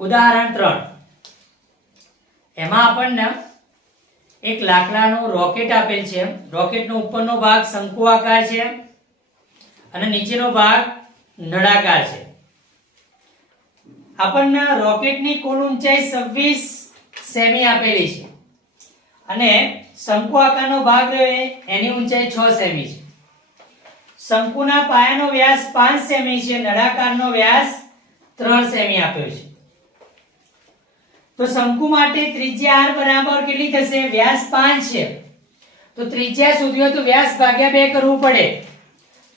ઉદાહરણ ત્રણ. એમાં આપણને એક લાકડાનું રોકેટ આપેલ છે. રોકેટનો ઉપરનો ભાગ શંકુ આકાર છે અને નીચેનો ભાગ નળાકાર છે. આપણને રોકેટની કુલ ઊંચાઈ 26 સેમી આપેલી છે. અને શંકુ આકારનો ભાગ એની ઊંચાઈ છ સેમી છે. શંકુના પાયાનો વ્યાસ પાંચ સેમી છે, નળાકારનો વ્યાસ ત્રણ સેમી આપ્યો છે. તો શંકુ માટે ત્રિજ્યા r બરાબર કેટલી થશે? વ્યાસ 5 છે. તો ત્રિજ્યા શોધવી હોય તો વ્યાસ ભાગ્યા 2 કરવું પડે.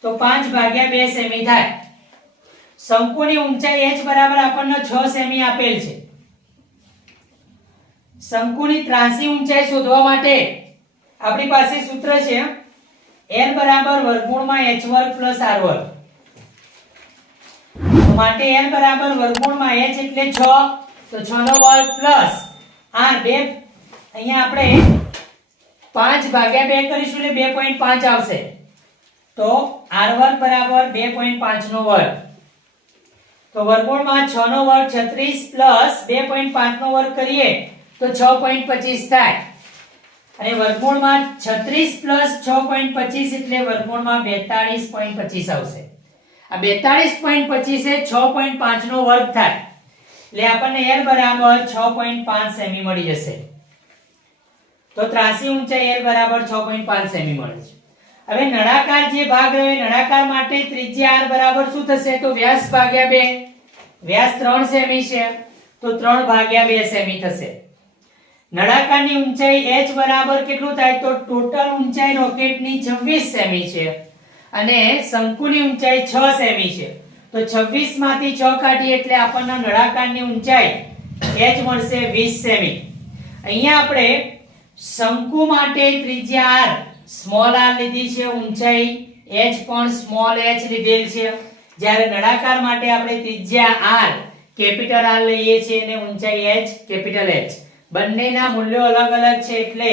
તો 5 ભાગ્યા 2 સેમી થાય. શંકુની ઊંચાઈ h બરાબર આપણને 6 સેમી આપેલ છે. શંકુની ત્રાસી ઊંચાઈ શોધવા માટે આપણી પાસે સૂત્ર છે l બરાબર વર્ગમૂળમાં h વર્ગ પ્લસ r વર્ગ. માટે એલ બરાબર વર્ગમૂળમાં h એટલે 6 તો 6 નો વર્ગ પ્લસ આ બે, અહીંયા આપણે 5 ભાગ્યા 2 કરીશું એટલે 2.5 આવશે. તો આર વર્ગ બરાબર 2.5 નો વર્ગ તો વર્ગમૂળમાં 6 નો વર્ગ 36 પ્લસ 2.5 નો વર્ગ કરીએ તો 6.25 થાય. અને વર્ગમૂળમાં 36 પ્લસ 6.25 એટલે વર્ગમૂળમાં 42.25 આવશે. આ 42.25 એ 6.5 નો વર્ગ થાય. એટલે આપણને l બરાબર 6.5 સેમી મળી જશે. તો ત્રાસી ઊંચાઈ l બરાબર 6.5 સેમી મળે છે. હવે નળાકાર જે ભાગ રહ્યો નળાકાર માટે ત્રિજ્યા r બરાબર શું થશે? તો વ્યાસ ભાગ્યા 2 વ્યાસ 3 સેમી છે. તો 3 ભાગ્યા 2 સેમી થશે. નળાકારની ઊંચાઈ h બરાબર કેટલું થાય? તો ટોટલ ઊંચાઈ રોકેટની 26 સેમી છે. અને શંકુની ઊંચાઈ 6 સેમી છે. તો 26 માંથી 6 કાઢીએ એટલે આપણને નળાકારની ઊંચાઈ h મળશે 20 સેમી. અહીંયા આપણે શંકુ માટે ત્રિજ્યા r સ્મોલ r લીધી છે, ઊંચાઈ h પણ સ્મોલ h લીધેલ છે. જ્યારે નળાકાર માટે આપણે ત્રિજ્યા r કેપિટલ R લઈએ છીએ અને ઊંચાઈ h કેપિટલ H બંનેના મૂલ્યો અલગ અલગ છે એટલે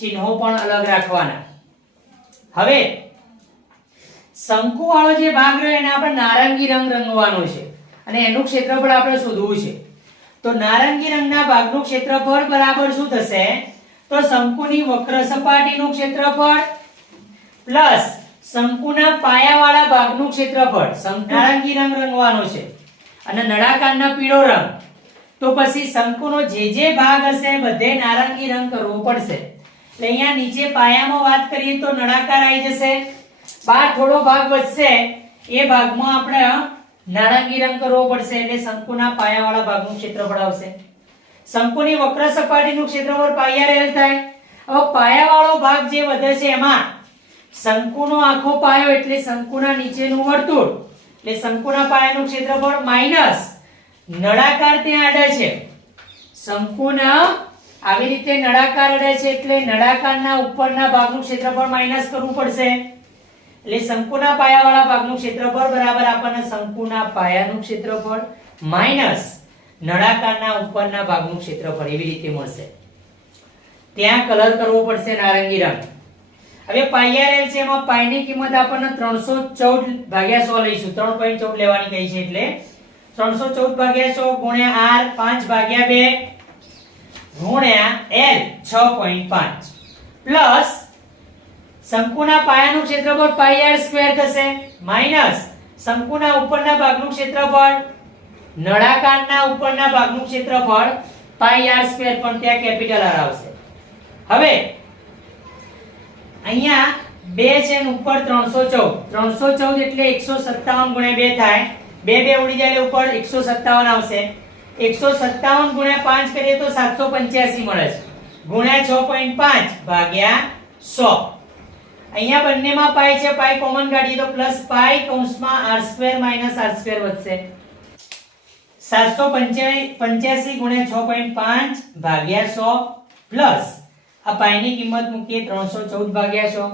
ચિહ્નો પણ અલગ રાખવાના. હવે શંકુ વાળો જે ભાગ રહ્યો એને આપણે નારંગી રંગ રંગવાનો છે. અને એનું ક્ષેત્રફળ આપણે શોધવું છે. તો નારંગી રંગના ભાગનું ક્ષેત્રફળ બરાબર શું થશે? તો શંકુની વક્ર સપાટીનું ક્ષેત્રફળ પ્લસ શંકુના પાયાવાળા ભાગનું ક્ષેત્રફળ. નારંગી રંગ રંગવાનો છે. અને નળાકારના પીળો રંગ. તો પછી શંકુનો જે જે ભાગ હશે બધે નારંગી રંગ કરવો પડશે. એટલે અહીંયા નીચે પાયામાં વાત કરીએ તો નળાકાર આવી જશે. બહાર થોડો ભાગ વધશે. એ ભાગમાં આપણે નારંગી રંગ કરવો પડશે એટલે શંકુના પાયાવાળા ભાગનું ક્ષેત્રફળ આવશે. શંકુની વક્ર સપાટીનું ક્ષેત્રફળ પાયા રહેલ થાય. હવે પાયાવાળો ભાગ જે વધે છે એમાં શંકુનો આખો પાયો એટલે શંકુના નીચેનું વર્તુળ. એટલે શંકુના પાયાનું ક્ષેત્રફળ માઇનસ નળાકાર ત્યાં અડે છે. શંકુના આવી રીતે નળાકાર અડે છે એટલે નળાકારના ઉપરના ભાગનું ક્ષેત્રફળ માઇનસ કરવું પડશે. એટલે શંકુના પાયાવાળા ભાગનું ક્ષેત્રફળ બરાબર આપણને શંકુના પાયાનું ક્ષેત્રફળ માઇનસ નળાકારના ઉપરના ભાગનું ક્ષેત્રફળ એવી રીતે મળશે. ત્યાં કલર કરવો પડશે નારંગી રંગ. હવે પાયા રેલ છે, એમાં પાયની કિંમત આપણને 314 ભાગ્યા 100 લઈશું. 3.14 લેવાની કહી છે એટલે 314 ભાગ્યા 100 ગુણ્યા r 5 ભાગ્યા 2 ગુણ્યા l 6.5 પ્લસ શંકુના પાયાનું ક્ષેત્રફળ પાઈ આર સ્ક્વેર થશે. માઇનસ શંકુના ઉપરના ભાગનું ક્ષેત્રફળ. નળાકારના ઉપરના ભાગનું ક્ષેત્રફળ પાઈ આર સ્ક્વેર પણ ત્યાં કેપિટલ આર આવશે. હવે, અહીંયા બે છે ઉપર ત્રણસો ચૌદ. ત્રણસો ચૌદ એટલે 157 ગુણ્યા બે થાય. બે બે ઉડી જાય ઉપર 157 આવશે. 157 ગુણ્યા પાંચ કરીએ તો 785 મળે છે. ગુણ્યા 6.5 ભાગ્યા 100 અહીંયા બંનેમાં પાઈ છે પાઈ કોમન કાઢીએ તો પ્લસ પાઈ કૌંસમાં r2 r2 વધશે. 785 ગુણ્યા 6.5 ભાગ્યા 100 પ્લસ આ પાઈની કિંમત મૂકીએ 314 ભાગ્યા 100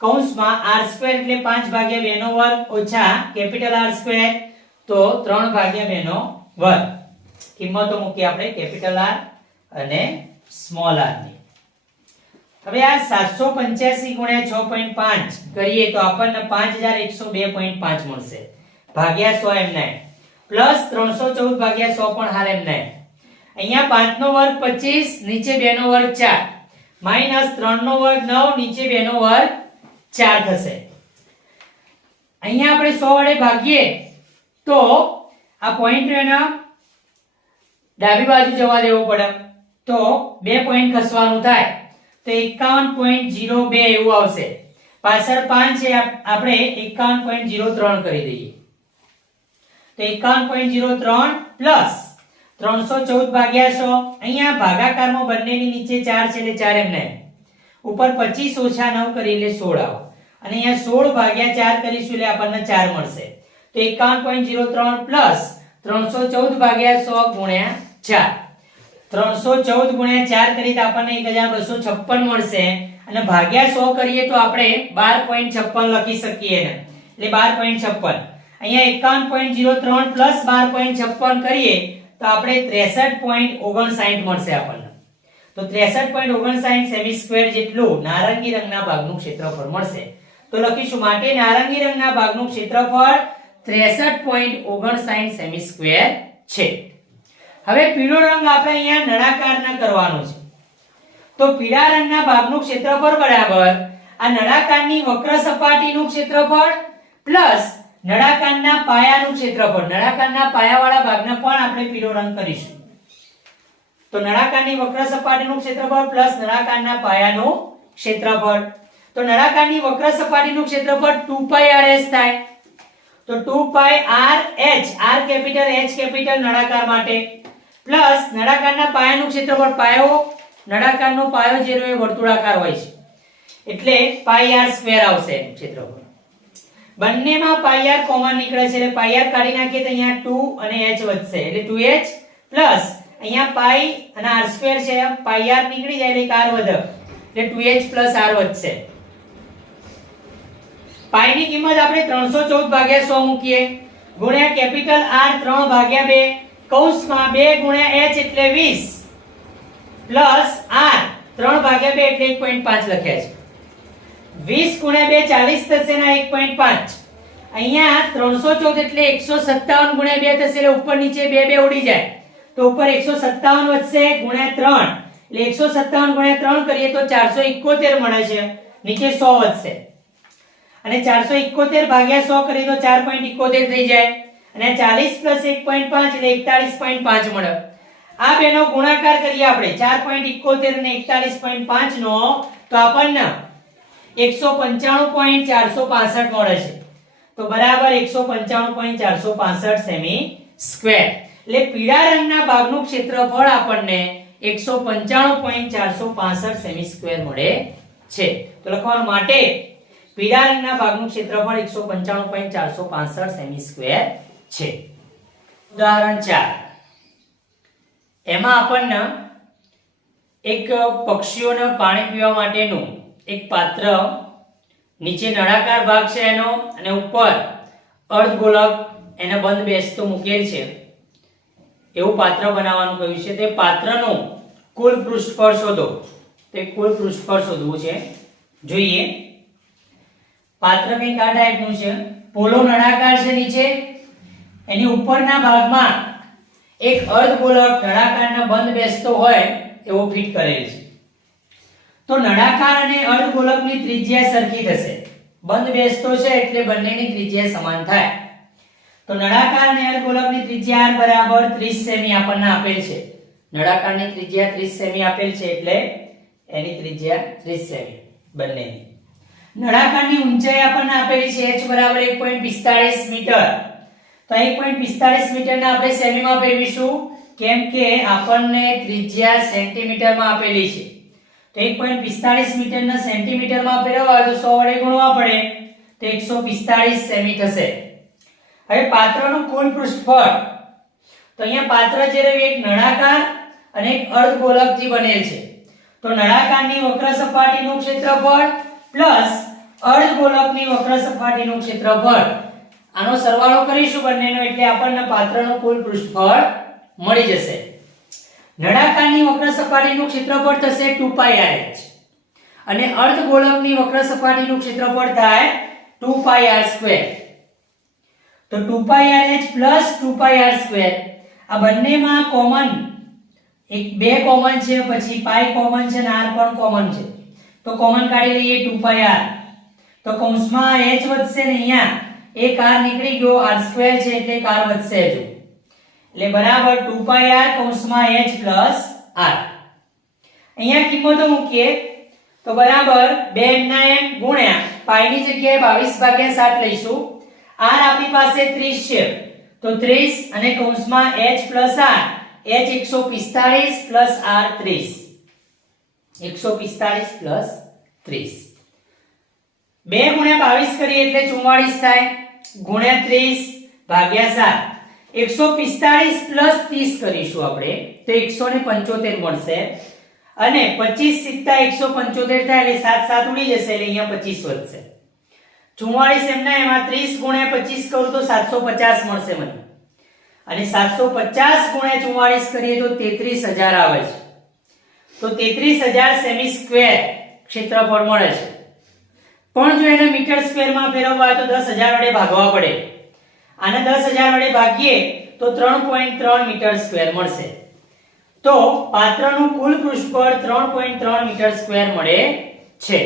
કૌંસમાં r2 એટલે 5 ભાગ્યા 2 નો વર્ગ ઓછા કેપિટલ R2 તો 3 ભાગ્યા 2 નો વર્ગ. કિંમતો મૂકીએ આપણે કેપિટલ R અને સ્મોલ r ની. હવે આ 785 ગુણ્યા 6.5 કરીએ તો આપણને 5102.5 મળશે. ભાગ્યા 100 એમ નાય પ્લસ ત્રણસો ચૌદ ભાગ્યા સો પણ હાલ એમ નહીં અહીંયા પાંચ નો વર્ગ પચીસ, નીચે બે નો વર્ગ ચાર. માઇનસ ત્રણ નો વર્ગ નવ, નીચે બે નો વર્ગ ચાર થશે. અહીંયા આપણે સો વડે ભાગીએ તો આ પોઈન્ટ એના ડાબી બાજુ જવા દેવો પડે. તો બે પોઈન્ટ ખસવાનું થાય. તો એકાવન પોઈન્ટ જીરો બે એવું આવશે. પાછળ પાંચ છે આપણે એકાવન પોઈન્ટ જીરો ત્રણ કરી દઈએ. તો એકાવન પોઈન્ટ જીરો ત્રણ પ્લસ ત્રણસો ચૌદ ભાગ્યા સો. અહીંયા ભાગાકારમાં બંનેની નીચે ચાર છે એટલે ચાર એમને ઉપર પચીસ ઓછા નવ કરી એટલે સોળ આવો. અને અહીંયા સોળ ભાગ્યા ચાર કરીશું એટલે આપણને ચાર મળશે. તો એકાવન પોઈન્ટ જીરો ત્રણ પ્લસ ત્રણસો ચૌદ ભાગ્યા સો ગુણ્યા ચાર. ત્રણસો ચૌદ ગુણ્યા ચાર કરીએ તો આપણને એક હજાર બસો છપ્પન મળશે. અને ભાગ્યા સો કરીએ તો આપણે બાર પોઈન્ટ છપ્પન લખી શકીએ ને એટલે બાર પોઈન્ટ છપ્પન. અહીંયા એકાવન પોઈન્ટ જીરો ત્રણ પ્લસ બાર પોઈન્ટ છપ્પન કરીએ તો આપણે ત્રેસઠ પોઈન્ટ ઓગણસાઠ મળશે આપણને. તો ત્રેસઠ પોઈન્ટ ઓગણસાઠ સેમી સ્ક્વેર જેટલું નારંગી રંગના ભાગનું ક્ષેત્રફળ મળશે. તો લખીશું માટે નારંગી રંગના ભાગનું ક્ષેત્રફળ ત્રેસઠ પોઈન્ટ ઓગણસાઠ સેમી સ્ક્વેર છે. હવે પીળો રંગ આપણે અહીંયા નળાકારના કરવાનો છે. તો પીળા રંગના ભાગનું ક્ષેત્રફળ બરાબર, આ નળાકારની વક્ર સપાટીનું ક્ષેત્રફળ પ્લસ નળાકારના પાયાનું ક્ષેત્રફળ. નળાકારના પાયાવાળા ભાગને પણ આપણે પીળો રંગ કરીશું. તો નળાકારની વક્ર સપાટીનું ક્ષેત્રફળ પ્લસ નળાકારના પાયાનું ક્ષેત્રફળ. તો નળાકારની વક્ર સપાટીનું ક્ષેત્રફળ 2πrs થાય. તો 2πr h r capital h capital નળાકાર માટે. પ્લસ નળાકારના પાયાનું ક્ષેત્રફળ પાયો, નળાકારનો પાયો જે એ વર્તુળાકાર હોય છે. એટલે પાઈ આર સ્ક્વેર આવશે એનું ક્ષેત્રફળ. બંનેમાં પાઈ આર કોમન નીકળે છે એટલે પાઈ આર કાઢી નાખીએ તો અહીંયા 2 અને h વધશે. એટલે 2h પ્લસ અહીંયા પાઈ અને આર સ્ક્વેર છે પાઈ આર નીકળી જાય એટલે r વધે. એટલે 2h પ્લસ r વધશે. પાઈ ની કિંમત આપણે 314 ભાગ્યા 100 મૂકીએ. ગુણ્યા કેપિટલ R 3 ભાગ્યા 2 કૌંસમાં બે ગુણ્યા એચ એટલે વીસ. Plus R. ત્રણ ભાગ્યા બે એટલે 1.5 લખ્યા છે. વીસ ગુણ્યા 2 40 થશે ના 1.5 અહીંયા 314 એટલે 157 ગુણ્યા બે થશે એટલે ઉપર નીચે 2 2 ઉડી જાય. તો ઉપર 157 વધશે ગુણ્યા ત્રણ. એટલે 157 ગુણ્યા ત્રણ કરીએ તો 471 મળે છે. નીચે સો વધશે. અને 471 ભાગ્યા સો કરીએ તો 4.71 થઈ જાય. અને 40 1.5 એટલે 41.5 મળે. આ બેનો ગુણાકાર કરીએ આપણે. 4.71 અને 41.5 નો તો આપણને 195.465 મળે છે. તો બરાબર 195.465 સેમી સ્ક્વેર એટલે પીળા રંગના ભાગનું ક્ષેત્રફળ આપણને 195.465 સેમી સ્ક્વેર મળે છે. તો લખવાનું માટે પીળા રંગના ભાગનું ક્ષેત્રફળ 195.465 સેમી સ્ક્વેર છે. ઉદાહરણ ચાર. એમાં આપણને એક પક્ષીઓને પાણી પીવા માટેનું એક પાત્ર, નીચે નળાકાર ભાગ છે એનો અને ઉપર અર્ધગોલક એને બંધ બેસતો મૂકેલ છે. એવું પાત્ર બનાવવાનું કહ્યું છે. તે પાત્રનું કુલ પૃષ્ઠફળ શોધો. તે કુલ પૃષ્ઠફળ શોધવું છે. જોઈએ. પાત્ર કંઈક આ ટાઈપનું છે. પોલો નળાકાર છે નીચે એની ઉપરના ભાગમાં એક અર્ધગોલક નળાકારનો બંધ બેસતો હોય એવો ફિટ કરેલ છે. તો નળાકાર અને અર્ધગોલકની ત્રિજ્યા સરખી થશે. બંધ બેસતો છે એટલે બંનેની ત્રિજ્યા સમાન થાય. તો નળાકાર અને અર્ધગોલકની ત્રિજ્યા r બરાબર 30 સેમી આપણને આપેલ છે. નળાકારની ત્રિજ્યા 30 સેમી આપેલ છે એટલે એની ત્રિજ્યા 30 સેમી બંનેની. નળાકારની ઊંચાઈ આપણને આપેલી છે h બરાબર 1.45 મીટર. તો 1.45 મીટરને આપણે સેમીમાં ફેરવીશું. કેમ કે આપણને ત્રિજ્યા સેન્ટીમીટરમાં આપેલી છે. તો 1.45 મીટરના સેન્ટીમીટરમાં ફેરવવા તો 100 વડે ગુણવા પડે. તો 145 સેમી થશે. હવે પાત્રનું કુલ પૃષ્ઠફળ. તો અહીંયા પાત્ર જે રહ્યું એક નળાકાર અને એક અર્ધગોલકથી બનેલ છે. તો નળાકારની વક્ર સપાટીનું ક્ષેત્રફળ પ્લસ અર્ધગોલકની વક્ર સપાટીનું ક્ષેત્રફળ. આનો સરવાળો કરીશું બંનેનો એટલે આપણને પાત્રનું કુલ પૃષ્ઠફળ મળી જશે નળાકારની વક્ર સપાટીનું ક્ષેત્રફળ થશે 2πrh અને અર્ધગોળકની વક્ર સપાટીનું ક્ષેત્રફળ થાય 2πr2 તો 2πrh 2πr સ્ક્વેર આ બંનેમાં કોમન એક બે કોમન છે પછી પાઈ કોમન છે અને r પણ કોમન છે તો કોમન કાઢી લઈએ 2πr તો કૌંસમાં h વધશે ને અહીંયા એક r નીકળી ગયો r સ્ક્વેર છે એટલે એક r વધશે જો. એટલે બરાબર 2πr કૌંસમાં h r અહીંયા કિંમતો મૂકીએ, તો બરાબર 2 ના m ગુણ્યા. પાઈ ની જગ્યાએ 22 ભાગ્યા 7 લઈશું. r આપણી પાસે 30 છે. તો 30 અને કૌંસમાં h r h 145 r 30 145 plus 30 બે ગુણ્યા બાવીસ કરીએ એટલે ચુમ્માળીસ થાય. ગુણ્યા ત્રીસ ભાગ્યા સાત. એકસો પિસ્તાળીસ પ્લસ ત્રીસ કરીશું આપણે. તો એકસો ને પંચોતેર મળશે. અને પચીસ સિત્તા એકસો પંચોતેર થાય એટલે સાત સાત ઉડી જશે એટલે અહીંયા પચીસ વધશે. ચુમ્માળીસ એમના એમાં ત્રીસ ગુણ્યા પચીસ કરું તો સાતસો પચાસ મળશે મને. અને સાતસો પચાસ ગુણ્યા ચુમ્માળીસ કરીએ તો તેત્રીસ હજાર આવે છે. તો તેત્રીસ હજાર સેમી સ્ક્વેર ક્ષેત્રફળ મળે છે. પણ જો એને મીટર સ્ક્વેરમાં ફેરવવા હોય તો દસ હજાર વડે ભાગવા પડે. આને દસ હજાર વડે ભાગીએ તો ત્રણ પોઈન્ટ ત્રણ મીટર સ્ક્વેર મળશે. તો પાત્રનું કુલ પૃષ્ઠફળ ત્રણ પોઈન્ટ ત્રણ મીટર સ્ક્વેર મળે છે.